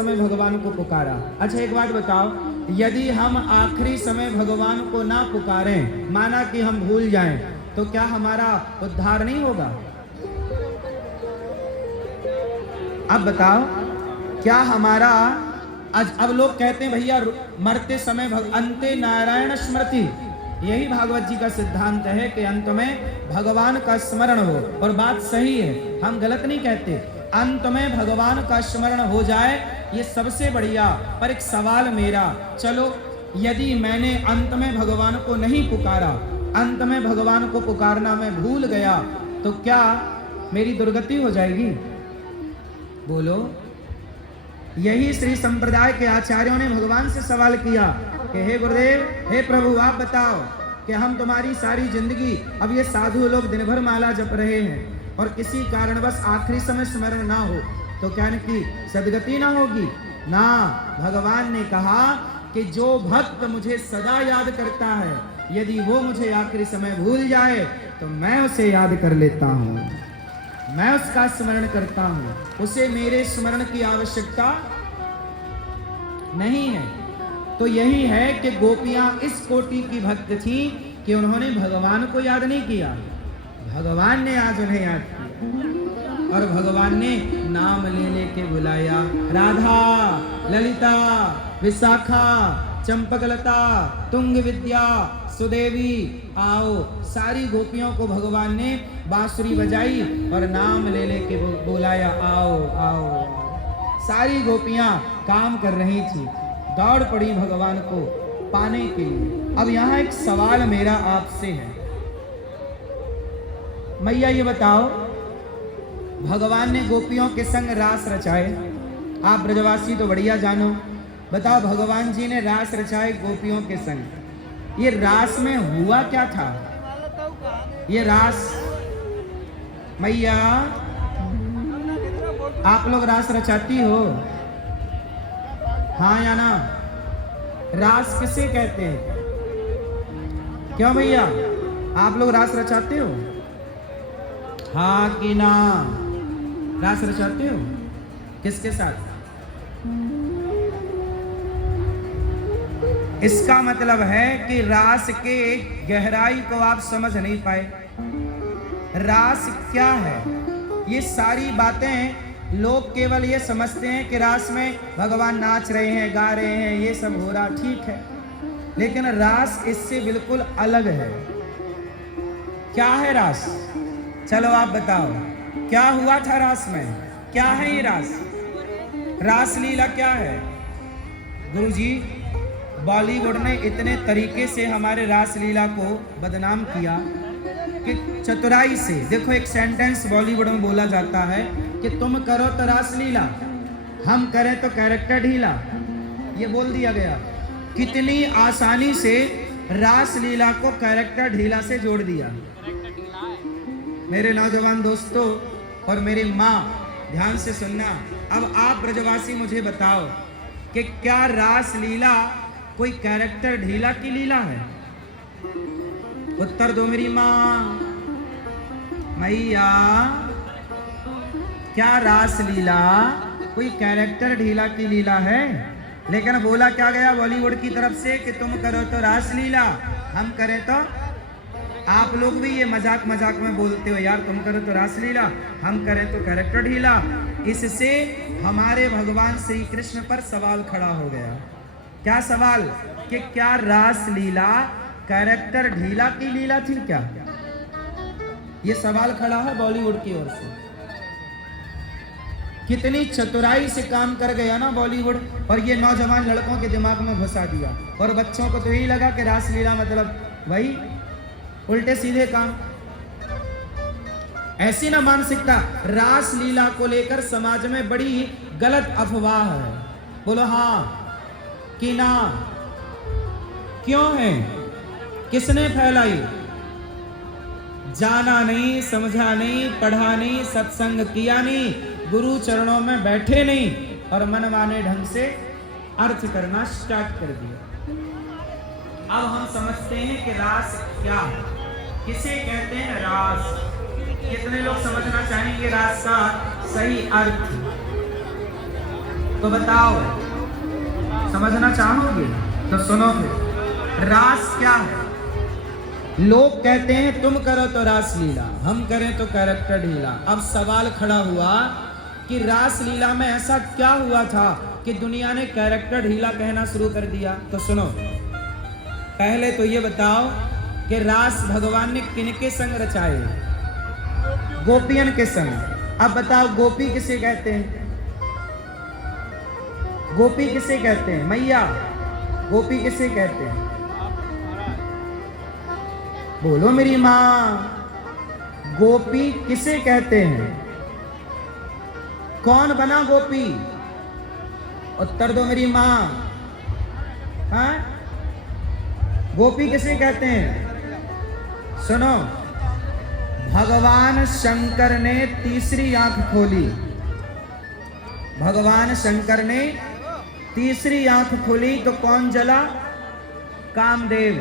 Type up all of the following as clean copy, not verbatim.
समय भगवान को पुकारा। अच्छा एक बात बताओ, यदि हम आखिरी समय भगवान को ना पुकारें, माना कि हम भूल जाएं, तो क्या हमारा उद्धार नहीं होगा? अब बताओ, क्या हमारा अब लोग कहते हैं भैया मरते समय अंते नारायण स्मृति, यही भागवत जी का सिद्धांत है कि अंत में भगवान का स्मरण हो। और बात सही है, हम गलत नहीं कहते। अंत में भगवान का स्मरण हो जाए ये सबसे बढ़िया। पर एक सवाल मेरा, चलो यदि मैंने अंत में भगवान को नहीं पुकारा, अंत में भगवान को पुकारना मैं भूल गया, तो क्या मेरी दुर्गति हो जाएगी? बोलो। यही श्री संप्रदाय के आचार्यों ने भगवान से सवाल किया कि हे गुरुदेव, हे प्रभु, आप बताओ कि हम तुम्हारी सारी जिंदगी, अब ये साधु लोग दिन भर माला जप रहे हैं और किसी कारणवश आखिरी समय स्मरण ना हो, तो क्या इनकी सदगति ना होगी? ना, भगवान ने कहा कि जो भक्त मुझे सदा याद करता है, यदि वो मुझे आखिरी समय भूल जाए तो मैं उसे याद कर लेता हूँ, मैं उसका स्मरण करता हूँ, उसे मेरे स्मरण की आवश्यकता नहीं है। तो यही है कि गोपियां इस कोटि की भक्त थी कि उन्होंने भगवान को याद नहीं किया, भगवान ने आज उन्हें याद किया और भगवान ने नाम ले लेके बुलाया। राधा, ललिता, विशाखा, चंपकलता, तुंग विद्या, सुदेवी, आओ। सारी गोपियों को भगवान ने बांसुरी बजाई और नाम ले लेके बुलाया, आओ आओ। सारी गोपियां काम कर रही थी, दौड़ पड़ी भगवान को पाने के लिए। अब यहाँ एक सवाल मेरा आपसे है, मैया ये बताओ, भगवान ने गोपियों के संग रास रचाए, आप ब्रजवासी तो बढ़िया जानो, बताओ भगवान जी ने रास रचाए गोपियों के संग, ये रास में हुआ क्या था? ये रास, मैया आप लोग रास रचाती हो? हाँ या ना? रास किसे कहते हैं? क्यों भैया, आप लोग रास रचाते हो? हाँ कि ना? रास रचाते हो? किसके साथ? इसका मतलब है कि रास के गहराई को आप समझ नहीं पाए। रास क्या है? ये सारी बातें लोग केवल ये समझते हैं कि रास में भगवान नाच रहे हैं, गा रहे हैं, ये सब हो रहा, ठीक है, लेकिन रास इससे बिल्कुल अलग है। क्या है रास? चलो आप बताओ, क्या हुआ था रास में? क्या है ये रास? रास लीला क्या है? गुरुजी, बॉलीवुड ने इतने तरीके से हमारे रास लीला को बदनाम किया कि चतुराई से, देखो एक सेंटेंस बॉलीवुड में बोला जाता है कि तुम करो तो रास लीला, हम करें तो कैरेक्टर ढीला, ये बोल दिया गया। कितनी आसानी से रास लीला को कैरेक्टर ढीला से जोड़ दिया। मेरे नौजवान दोस्तों और मेरी माँ, ध्यान से सुनना, अब आप ब्रजवासी मुझे बताओ कि क्या रास लीला कोई कैरेक्टर ढीला की लीला है? उत्तर दो मेरी माँ। मैया, क्या रास लीला कोई कैरेक्टर ढीला की लीला है? लेकिन बोला क्या गया बॉलीवुड की तरफ से कि तुम करो तो रास लीला, हम करें तो, आप लोग भी ये मजाक मजाक में बोलते हो यार, तुम करो तो रास लीला, हम करें तो कैरेक्टर ढीला। इससे हमारे भगवान श्री कृष्ण पर सवाल खड़ा हो गया। क्या सवाल? कि क्या रास लीला कैरेक्टर ढीला की लीला थी क्या? ये सवाल खड़ा है बॉलीवुड की ओर से। कितनी चतुराई से काम कर गया ना बॉलीवुड, और ये नौजवान लड़कों के दिमाग में घुसा दिया, और बच्चों को तो यही लगा कि रास लीला मतलब वही उल्टे सीधे काम। ऐसी ना मानसिकता, रास लीला को लेकर समाज में बड़ी गलत अफवाह है। बोलो हाँ कि ना? क्यों है? किसने फैलाई? जाना नहीं, समझा नहीं, पढ़ा नहीं, सत्संग किया नहीं, गुरु चरणों में बैठे नहीं, और मनमाने ढंग से अर्थ करना स्टार्ट कर दिया। अब हम समझते हैं कि रास क्या है, किसे कहते हैं रास। कितने लोग समझना चाहेंगे रास का सही अर्थ? तो बताओ, समझना चाहोगे तो सुनो फिर। रास क्या है? लोग कहते हैं तुम करो तो रास लीला, हम करें तो कैरेक्टर ढीला। अब सवाल खड़ा हुआ कि रास लीला में ऐसा क्या हुआ था कि दुनिया ने कैरेक्टर ढीला कहना शुरू कर दिया? तो सुनो, पहले तो ये बताओ कि रास भगवान ने किनके संग रचाए? गोपियन के संग। अब बताओ, गोपी किसे कहते हैं? गोपी किसे कहते हैं? मैया, गोपी किसे कहते हैं? बोलो मेरी माँ, गोपी किसे कहते हैं? कौन बना गोपी? उत्तर दो मेरी माँ। हाँ, गोपी किसे कहते हैं? सुनो, भगवान शंकर ने तीसरी आंख खोली। भगवान शंकर ने तीसरी आंख खोली तो कौन जला? कामदेव।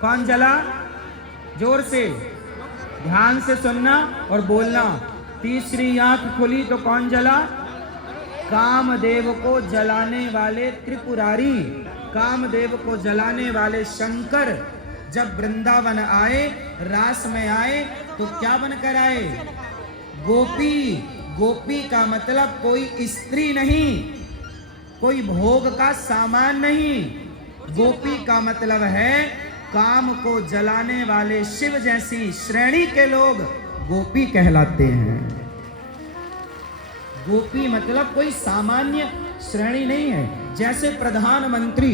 कौन जला? जोर से, ध्यान से सुनना और बोलना। तीसरी आंख खुली तो कौन जला? कामदेव को जलाने वाले त्रिपुरारी, कामदेव को जलाने वाले शंकर जब वृंदावन आए, रास में आए, तो क्या बनकर आए? गोपी। गोपी का मतलब कोई स्त्री नहीं, कोई भोग का सामान नहीं। गोपी का मतलब है काम को जलाने वाले शिव जैसी श्रेणी के लोग गोपी कहलाते हैं। गोपी मतलब कोई सामान्य श्रेणी नहीं है। जैसे प्रधानमंत्री,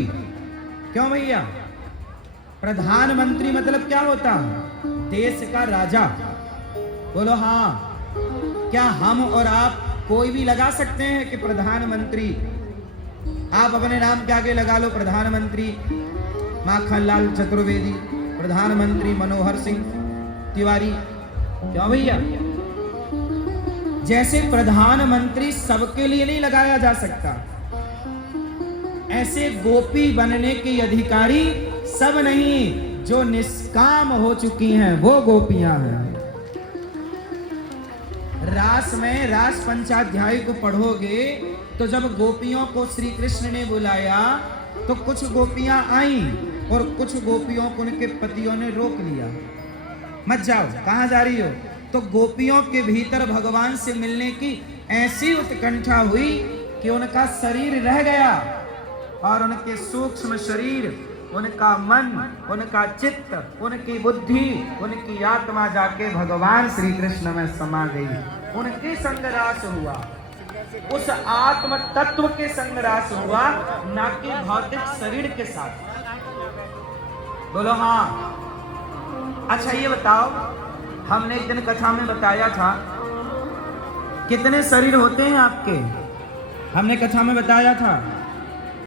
क्यों भैया? प्रधानमंत्री मतलब क्या होता है? देश का राजा। बोलो हाँ। क्या हम और आप कोई भी लगा सकते हैं कि प्रधानमंत्री? आप अपने नाम के आगे लगा लो प्रधानमंत्री माखनलाल चतुर्वेदी, प्रधानमंत्री मनोहर सिंह तिवारी। क्यों भैया? जैसे प्रधानमंत्री सबके लिए नहीं लगाया जा सकता, ऐसे गोपी बनने के अधिकारी सब नहीं, जो निष्काम हो चुकी हैं वो गोपियां हैं। रास में रास पंचाध्याय को पढ़ोगे तो जब गोपियों को श्री कृष्ण ने बुलाया तो कुछ गोपियां आईं और कुछ गोपियों को उनके पतियों ने रोक लिया। मत जाओ, कहां जा रही हो? तो गोपियों के भीतर भगवान से मिलने की ऐसी उत्कंठा हुई कि उनका शरीर रह गया और उनके सूक्ष्म शरीर, उनका मन, उनका चित्त, उनकी बुद्धि, उनकी आत्मा जाके भगवान श्री कृष्ण में समा गई। उनकी संगरास हुआ, उस आत्म तत्व के संगरास हुआ, ना कि भौतिक शरीर के साथ। बोलो हाँ। अच्छा ये बताओ, हमने एक दिन कथा में बताया था कितने शरीर होते हैं आपके? हमने कथा में बताया था